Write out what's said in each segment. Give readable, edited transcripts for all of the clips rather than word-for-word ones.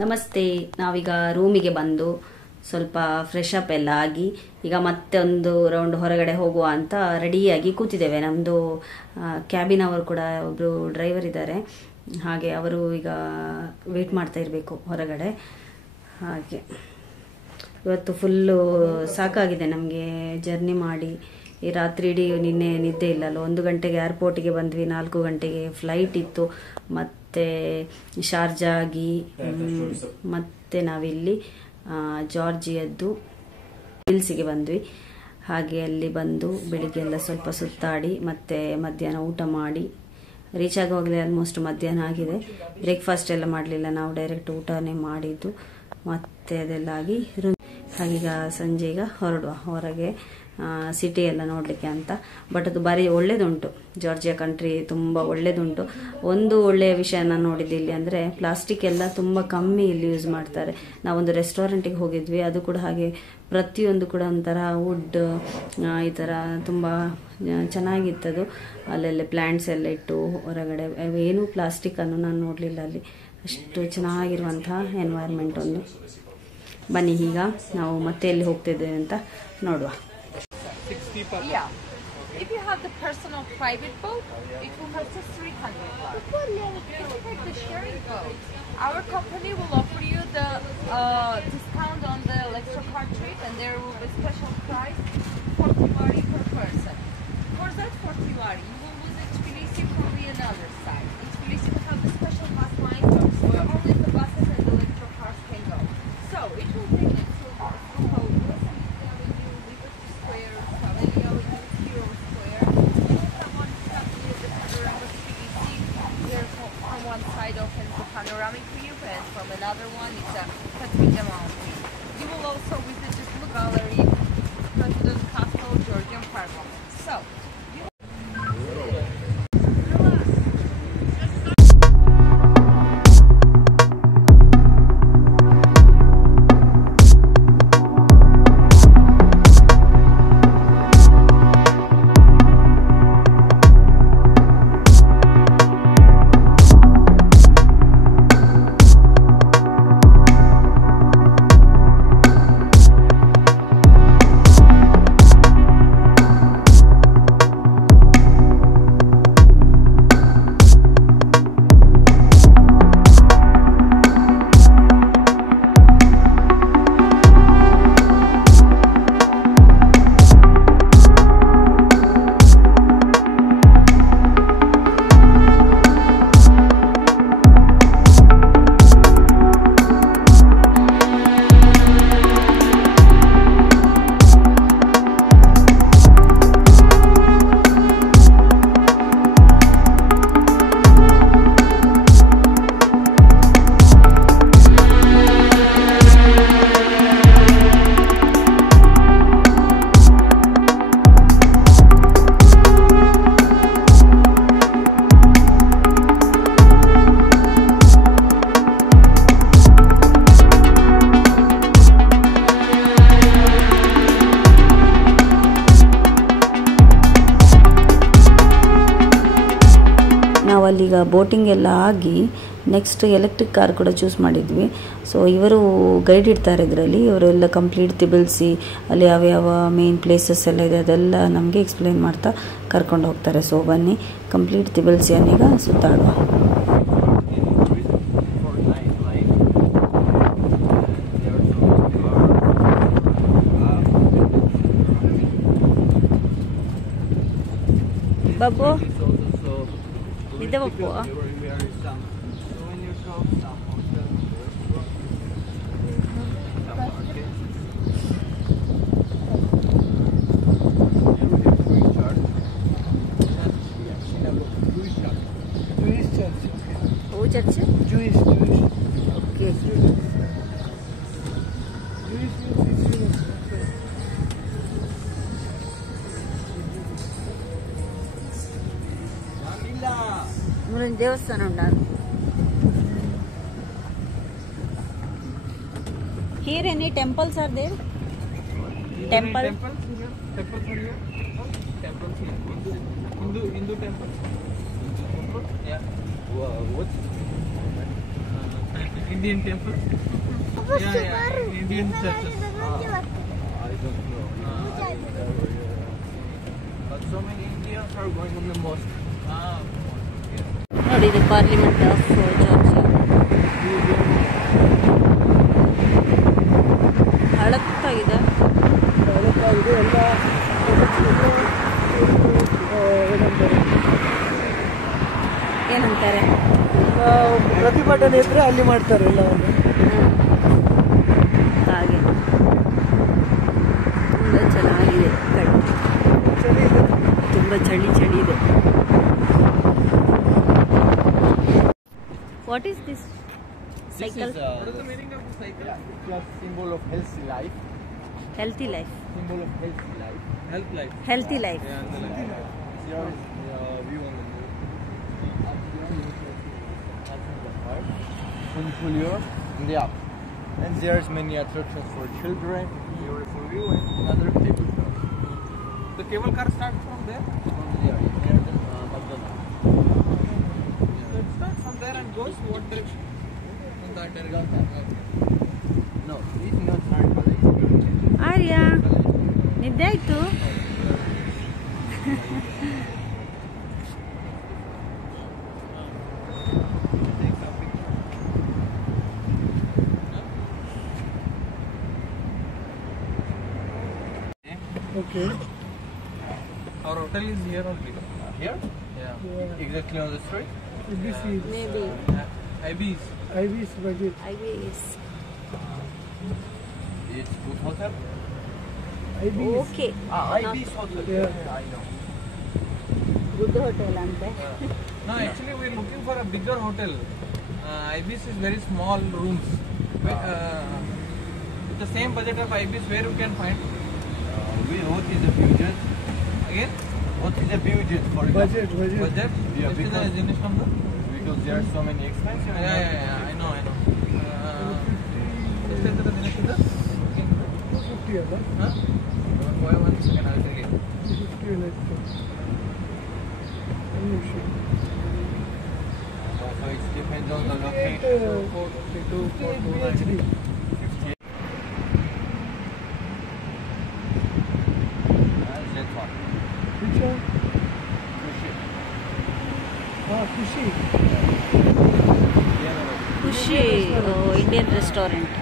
ನಮಸ್ತೆ. ನಾವೀಗ ರೂಮಿಗೆ ಬಂದು ಸ್ವಲ್ಪ ಫ್ರೆಶ್ ಅಪ್ ಎಲ್ಲ ಆಗಿ ಈಗ ಮತ್ತೆ ಒಂದು ರೌಂಡ್ ಹೊರಗಡೆ ಹೋಗುವ ಅಂತ ರೆಡಿಯಾಗಿ ಕೂತಿದ್ದೇವೆ. ನಮ್ಮದು ಕ್ಯಾಬಿನ್ ಅವರು ಕೂಡ ಒಬ್ಬರು ಡ್ರೈವರ್ ಇದ್ದಾರೆ, ಹಾಗೆ ಅವರು ಈಗ ವೇಟ್ ಮಾಡ್ತಾ ಇರಬೇಕು ಹೊರಗಡೆ. ಹಾಗೆ ಇವತ್ತು ಫುಲ್ಲು ಸಾಕಾಗಿದೆ ನಮಗೆ ಜರ್ನಿ ಮಾಡಿ. ಈ ರಾತ್ರಿ ಇಡೀ ನಿನ್ನೆ ನಿದ್ದೆ ಇಲ್ಲಲ್ಲ. 1 ಗಂಟೆಗೆ ಏರ್ಪೋರ್ಟಿಗೆ ಬಂದ್ವಿ, 4 ಗಂಟೆಗೆ ಫ್ಲೈಟ್ ಇತ್ತು. ಮತ್ತು ಶಾರ್ಜಾಗಿ ಮತ್ತೆ ನಾವಿಲ್ಲಿ ಜಾರ್ಜಿಯದ್ದು ಹಿಲ್ಸಿಗೆ ಬಂದ್ವಿ. ಹಾಗೆ ಅಲ್ಲಿ ಬಂದು ಬೆಳಿಗ್ಗೆ ಎಲ್ಲ ಸ್ವಲ್ಪ ಸುತ್ತಾಡಿ ಮತ್ತೆ ಮಧ್ಯಾಹ್ನ ಊಟ ಮಾಡಿ ರೀಚ್ ಆಗುವಾಗಲೇ ಆಲ್ಮೋಸ್ಟ್ ಮಧ್ಯಾಹ್ನ ಆಗಿದೆ. ಬ್ರೇಕ್ಫಾಸ್ಟ್ ಎಲ್ಲ ಮಾಡಲಿಲ್ಲ, ನಾವು ಡೈರೆಕ್ಟ್ ಊಟನೇ ಮಾಡಿದ್ದು. ಮತ್ತೆ ಅದೆಲ್ಲ ಆಗಿ ಹಾಗೀಗ ಸಂಜೆ ಈಗ ಹೊರಡುವ ಹೊರಗೆ ಸಿಟಿ ಎಲ್ಲ ನೋಡಲಿಕ್ಕೆ ಅಂತ. ಬಟ್ ಅದು ಬಾರಿ ಒಳ್ಳೇದುಂಟು, ಜಾರ್ಜಿಯಾ ಕಂಟ್ರಿ ತುಂಬ ಒಳ್ಳೇದುಂಟು. ಒಂದು ಒಳ್ಳೆಯ ವಿಷಯ ನಾನು ನೋಡಿದ್ದು ಇಲ್ಲಿ ಅಂದರೆ ಪ್ಲಾಸ್ಟಿಕ್ ಎಲ್ಲ ತುಂಬ ಕಮ್ಮಿ ಇಲ್ಲಿ ಯೂಸ್ ಮಾಡ್ತಾರೆ. ನಾವೊಂದು ರೆಸ್ಟೋರೆಂಟಿಗೆ ಹೋಗಿದ್ವಿ, ಅದು ಕೂಡ ಹಾಗೆ ಪ್ರತಿಯೊಂದು ಕೂಡ ಒಂಥರ ವುಡ್ ಈ ಥರ ತುಂಬ ಚೆನ್ನಾಗಿತ್ತದು. ಅಲ್ಲೆಲ್ಲ ಪ್ಲ್ಯಾಂಟ್ಸ್ ಎಲ್ಲ ಇಟ್ಟು ಹೊರಗಡೆ ಏನೂ ಪ್ಲಾಸ್ಟಿಕ್ಕನ್ನು ನಾನು ನೋಡಲಿಲ್ಲ ಅಲ್ಲಿ. ಅಷ್ಟು ಚೆನ್ನಾಗಿರುವಂತಹ ಎನ್ವೈರ್ಮೆಂಟ್ ಒಂದು. ಬನ್ನಿ ಈಗ ನಾವು ಮತ್ತೆ ಎಲ್ಲಿ ಹೋಗ್ತಿದ್ದೇವೆ ಅಂತ ನೋಡುವ. Yeah. If you have the personal private boat, it will cost us $300. If you take the sharing boat, our company will offer you the discount on the electric car trip, and there will be special price $40 per person. For that $40, you will lose Tbilisi from the another side. In Tbilisi, we have the special bus line where only the buses and the electric cars can go. So it will take you to open the panoramic view, and from another one it's a Katrina Mountain. You will also visit the Blue Gallery, President Castle, Georgian Parliament. So, ನಾವಲ್ಲೀಗ boating ಎಲ್ಲ ಆಗಿ next electric car ಕೂಡ choose ಮಾಡಿದ್ವಿ. So ಇವರು guide ಇಡ್ತಾರೆ ಇದರಲ್ಲಿ. ಇವರೆಲ್ಲ complete ತಿಬಿಲ್ಸಿ ಅಲ್ಲಿ ಯಾವ್ಯಾವ ಮೇನ್ ಪ್ಲೇಸಸ್ ಎಲ್ಲ ಇದೆ ಅದೆಲ್ಲ ನಮಗೆ ಎಕ್ಸ್ಪ್ಲೈನ್ ಮಾಡ್ತಾ ಕರ್ಕೊಂಡು ಹೋಗ್ತಾರೆ. ಸೊ ಬನ್ನಿ ಕಂಪ್ಲೀಟ್ ತಿಬಿಲ್ಸಿಯನ್ನೀಗ ಸುತ್ತಾಡುವ. ಬಾಬು ಇದೆ ಬಾಬು. वो चर्च Jewish. Okay. ಮೂರನೇ ದೇವಸ್ಥಾನ ಉಂಟಾರು. Here any temples are there? Temple? Temples here. Temples here. Hindu temple. Yeah. What? Indian temple. Yeah, Indian churches. I don't know. But so many Indians are going on the mosque. ನೋಡಿ ಇದು parliament of Georgia. ಹಳತ್ತಾಗಿದೆ. ಎಲ್ಲ ಏನಂತಾರೆ ಪ್ರತಿಭಟನೆ ಇದ್ರೆ ಅಲ್ಲಿ ಮಾಡ್ತಾರೆ ಎಲ್ಲವನ್ನು. ಹಾಗೆ ತುಂಬ ಚೆನ್ನಾಗಿದೆ. ಚಳಿ ಇದೆ. ತುಂಬ ಚಳಿ ಇದೆ. What is this cycle? What is the meaning of the cycle? Just symbol of healthy life. Healthy life. Symbol of healthy life. Health life. Healthy life. Here is view on the moon. Up here you can see touching the park. Full in the up. And there's many attractions for children. Beautiful view and another cable car. The cable car starts from there. From there, near the McDonald's. So it starts from there and goes what direction? In that direction. No, it's not hard college. ಆರ್ಯ ನಿದ್ದೆ ಆಯ್ತು. Okay. Our hotel is here only. Here? Yeah. Exactly on the street? This is maybe IB's. IV's budget. IBS. It's good hotel? IV's. Okay IB's hotel. Yeah. I know. Good hotel ಅಂತೆ. No, actually we're looking for a bigger hotel. IB's is very small rooms. With the same budget of IB's, where we can find? What is the budget? Again? What is the budget for example? Budget. Budget? Yeah, What is the because- unit number? Because there are so many expensive. I know. Just enter the unit number. 50 ಅಲ್ಲ? Huh? One second, I'll tell you. 50 like ಒಂದು ನಿಮಿಷ. So it depends on the 58, location. 452, 58 BHD. That one. Which one? Kushi. ಖುಷಿ Indian restaurant.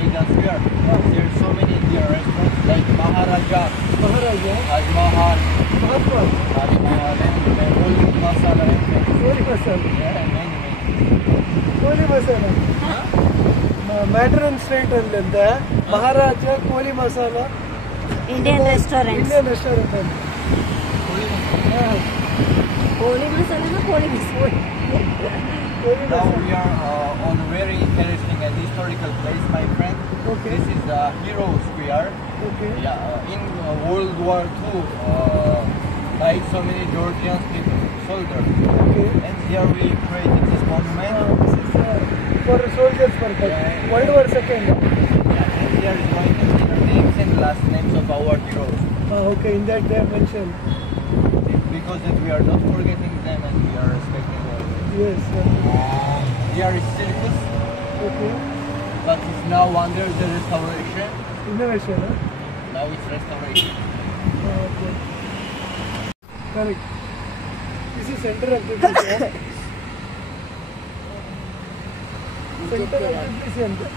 There's so many Indian restaurants like Maharaja, Maharaja. Taj Mahal, Mahatma. Taj Mahal, and Holy Masala, ಕೋಳಿ masala. many. ಕೋಳಿ masala. ಮ್ಯಾಟ್ರನ್ street ಅಲ್ಲಿ ಅಂತ ಮಹಾರಾಜ ಕೋಳಿ masala Indian restaurant. Indian restaurant ಅಂತ. ಕೋಳಿ ಮಸಾಲೆನ ಕೋಳಿ ಮಸಾಲೆ. ಕೋಳಿ Now masala. we are on a very interesting and historical place, my friend. Okay. This is Hero Square. Okay. Yeah, in World War II, like so many Georgian people, soldiers, Okay. and here we created this monument. This is for soldiers purpose. Yeah. World War II. Yeah, and here is going to be the names and last names of our heroes. Okay, in that they have mentioned. Because that we are not forgetting them and we are respecting them. Yes. Here is circus, Okay. but it's now under the restoration. Innovation. Huh? Now it's restoration. Okay. Correct. This is center of the center of the center.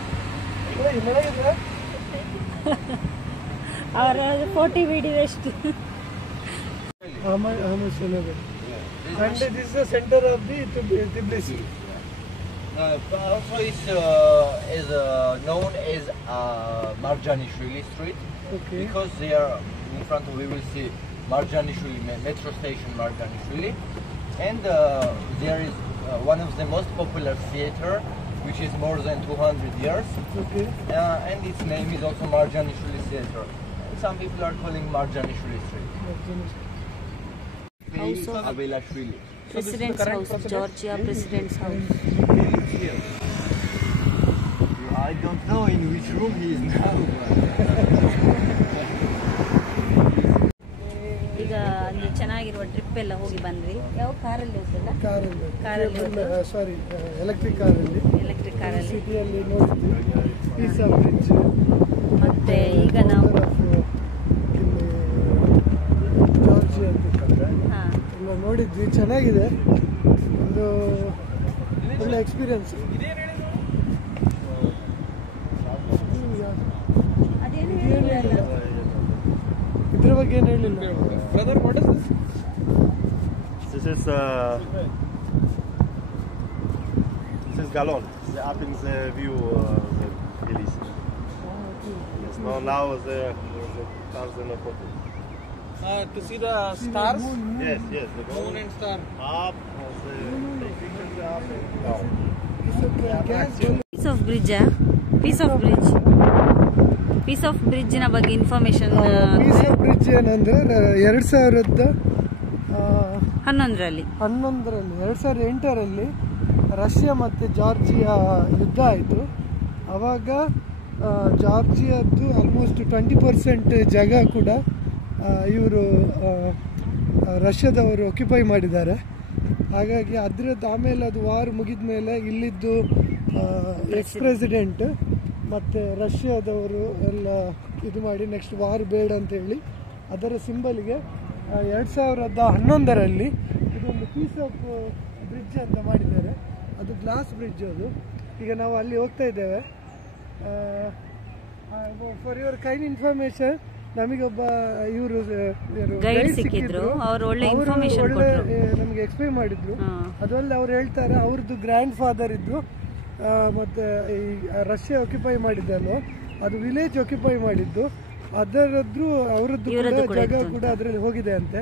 ಅವರ photo video ಎಷ್ಟು? How much another? And this is the center of the Tbilisi. Also is known as Marjanishvili Street. Okay. Because there in front of we will see Marjanishvili metro station Marjanishvili, and there is one of the most popular theater which is more than 200 years, Okay. and its name is also Marjanishvili Theater. And some people are calling Marjanishvili Street. House of Abilashvili. Presidents house, Georgia presidents house. I don't know in which room he is now. ಈಗ ಅಲ್ಲಿ ಚೆನ್ನಾಗಿರುವ trip trip ಎಲ್ಲ ಹೋಗಿ ಬಂದ್ವಿ. ಯಾವ ಕಾರಲ್ಲಿ ಹೋಗ್ತದ? ಕಾರಲ್ಲಿ ಸಾರಿ ಎಲೆಕ್ಟ್ರಿಕ್ ಕಾರಲ್ಲಿ. ಎಲೆಕ್ಟ್ರಿಕ್ ಕಾರಲ್ಲಿ ಸಿಟಿಯಲ್ಲಿ ನೋಡಿದ್ವಿ ಪೀಸಾ ಬ್ರಿಡ್ಜ್. ಮತ್ತೆ ಈಗ ನಾವು ಜಾರ್ಜಿಯಾ ಹಾಂ ಎಲ್ಲ ನೋಡಿದ್ವಿ. ಚೆನ್ನಾಗಿದೆ, ಒಂದು ಒಳ್ಳೆ ಎಕ್ಸ್ಪೀರಿಯನ್ಸ್. ಇದ್ರ ಬಗ್ಗೆ ಏನು ಹೇಳಿಲ್ಲ. Brother, what is this? This is Galon. The Athens view the release. Yes, now the stars in the photo. To see the stars? Yes, the Moon and star. up, the pictures up and down. Peace of bridge. Peace of ಬ್ರಿಡ್ಜಿನ ಬಗ್ಗೆ information Pisa bridge ಏನಂದ್ರೆ 2011ರಲ್ಲಿ 2008ರಲ್ಲಿ Russia ಮತ್ತು Georgia ಯುದ್ಧ ಆಯಿತು. ಆವಾಗ ಜಾರ್ಜಿಯಾದ್ದು almost 20% ಜಾಗ ಕೂಡ ಇವರು ರಷ್ಯಾದವರು ಆಕ್ಯುಪೈ ಮಾಡಿದ್ದಾರೆ. ಹಾಗಾಗಿ ಅದರದ್ದು ಆಮೇಲೆ ಅದು ವಾರ್ ಮುಗಿದ ಮೇಲೆ ಇಲ್ಲಿದ್ದು ಎಕ್ಸ್ ಪ್ರೆಸಿಡೆಂಟ್ ಮತ್ತು ರಷ್ಯಾದವರು ಎಲ್ಲ ಇದು ಮಾಡಿ ನೆಕ್ಸ್ಟ್ ವಾರ್ ಬೇಡ ಅಂತೇಳಿ ಅದರ ಸಿಂಬಲ್ಗೆ 2011ರಲ್ಲಿ ಇದೊಂದು ಪೀಸ್ ಆಫ್ ಬ್ರಿಡ್ಜ್ ಅಂತ ಮಾಡಿದ್ದಾರೆ. ಅದು ಗ್ಲಾಸ್ ಬ್ರಿಡ್ಜ್. ಅದು ಈಗ ನಾವು ಅಲ್ಲಿ ಹೋಗ್ತಾ ಇದ್ದೇವೆ. ಫಾರ್ ಯುವರ್ ಕೈಂಡ್ ಇನ್ಫಾರ್ಮೇಶನ್, ನಮಗೊಬ್ಬ ಇವರು ಗೈಡ್ ಸಿಕ್ಕಿದ್ರು. ಅವರು ಒಳ್ಳೆ ಇನ್ಫಾರ್ಮೇಶನ್ ಕೊಟ್ಟರು, ನಮಗೆ ಎಕ್ಸ್ಪ್ಲೈನ್ ಮಾಡಿದ್ರು. ಅದರಲ್ಲಿ ಅವ್ರು ಹೇಳ್ತಾರೆ ಅವ್ರದ್ದು ಗ್ರ್ಯಾಂಡ್ ಫಾದರ್ ಇದ್ದು ಮತ್ತು ಈ ರಷ್ಯಾ ಆಕ್ಯುಪೈ ಮಾಡಿದ್ದಲ್ಲೋ ಅದು ವಿಲೇಜ್ ಆಕ್ಯುಪೈ ಮಾಡಿದ್ದು, ಅದರದ್ದು ಅವರದ್ದು ಜಾಗ ಕೂಡ ಅದರಲ್ಲಿ ಹೋಗಿದೆ ಅಂತೆ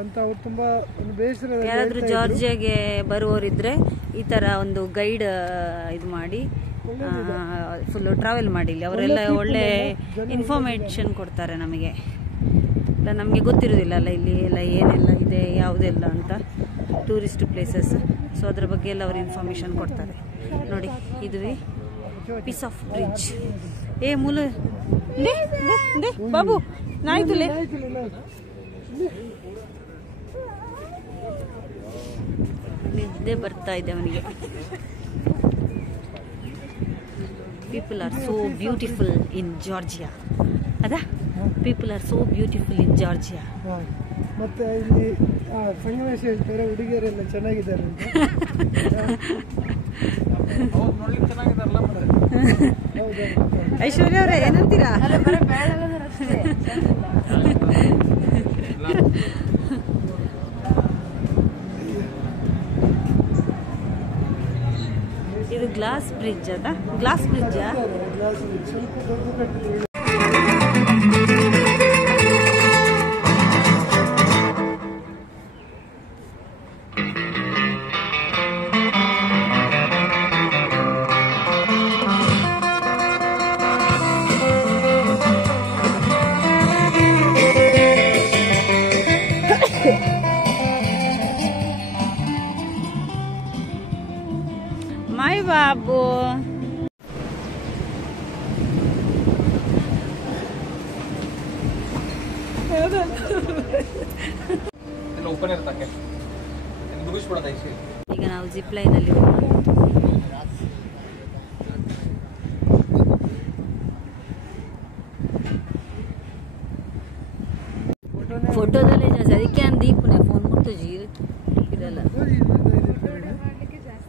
ಅಂತ ಅವ್ರು ತುಂಬಾ ಒಂದು ಬೇಸರ. ಯಾರಾದ್ರೂ ಜಾರ್ಜಿಯಾಗೆ ಬರುವವರಿದ್ರೆ ಈ ತರ ಒಂದು ಗೈಡ್ ಇದು ಮಾಡಿ ಫುಲ್ ಟ್ರಾವೆಲ್ ಮಾಡಿಲ್ಲ. ಅವರೆಲ್ಲ ಒಳ್ಳೆ ಇನ್ಫಾರ್ಮೇಶನ್ ಕೊಡ್ತಾರೆ ನಮಗೆ. ಇಲ್ಲ ನಮಗೆ ಗೊತ್ತಿರೋದಿಲ್ಲ ಅಲ್ಲ ಇಲ್ಲಿ ಎಲ್ಲ ಏನೆಲ್ಲ ಇದೆ ಯಾವುದೆಲ್ಲ ಅಂತ ಟೂರಿಸ್ಟ್ ಪ್ಲೇಸಸ್. ಸೊ ಅದ್ರ ಬಗ್ಗೆ ಎಲ್ಲ ಅವರು ಇನ್ಫಾರ್ಮೇಶನ್ ಕೊಡ್ತಾರೆ. ನೋಡಿ ಇದುವೇ ಪೀಸ್ ಆಫ್ ಬ್ರಿಡ್ಜ್. ಏ ಮೂಲ ಬಾಬು ನಾಯ್ತುಲೆ ನಿದ್ದೆ ಬರ್ತಾ ಇದೆ ಅವನಿಗೆ. People are so beautiful in Georgia. ಅದಾ people are so beautiful in Georgia. ಮತ್ತೆ ಇಲ್ಲಿ ಸನ್ನಿವೇಶ ಹೇಳ್ತಾರೆ, ಹುಡುಗಿಯರೆಲ್ಲ ಚೆನ್ನಾಗಿದ್ದಾರೆ ಅಂತ. ಐಶ್ವರ್ಯ ಅವರೇ ಏನಂತೀರಾ? ಇದು ಗ್ಲಾಸ್ ಬ್ರಿಡ್ಜ್ ಅದ? ಗ್ಲಾಸ್ ಬ್ರಿಡ್ಜ್ ಸ್ವಲ್ಪ ದೊಡ್ಡ ಕಟ್ಟಿದ್ರು. ಮೈ ಬಾಬು ಓಪನ್ ಇರ್ತಕ್ಕೆ ಮುಗಿಸ್ಬಿಡೋದು. ಈಗ ನಾವು ಜಿಪ್ ಲೈನ್ ಅಲ್ಲಿ ಫೋಟೋದಲ್ಲೇ ಜಾಸ್ತಿ. ಅದಕ್ಕೆ ನಾನು ದೀಪನೆ ಫೋನ್ ಮುಟ್ಟು ಜೀರು ಇದಲ್ಲ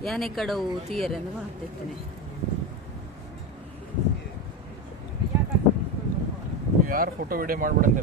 ಯಾನೆ ಕಡವು ತೀಯರೆಂದು ಮಾಡ್ತಿರ್ತೇನೆ. ಯಾರು ಫೋಟೋ ವಿಡಿಯೋ ಮಾಡ್ಬಿಡಂತ.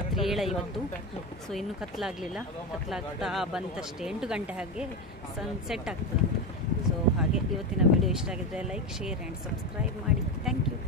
ರಾತ್ರಿ 7:50. ಸೊ ಇನ್ನೂ ಕತ್ಲಾಗಲಿಲ್ಲ, ಕತ್ಲಾಗ್ತಾ ಬಂತಷ್ಟೇ 8 ಗಂಟೆ ಹಾಗೆ ಸನ್ಸೆಟ್ ಆಗ್ತದಂತೆ. ಸೊ ಹಾಗೆ ಇವತ್ತಿನ ವಿಡಿಯೋ ಇಷ್ಟ ಆಗಿದ್ರೆ ಲೈಕ್, ಶೇರ್ ಆ್ಯಂಡ್ ಸಬ್ಸ್ಕ್ರೈಬ್ ಮಾಡಿ. Thank you.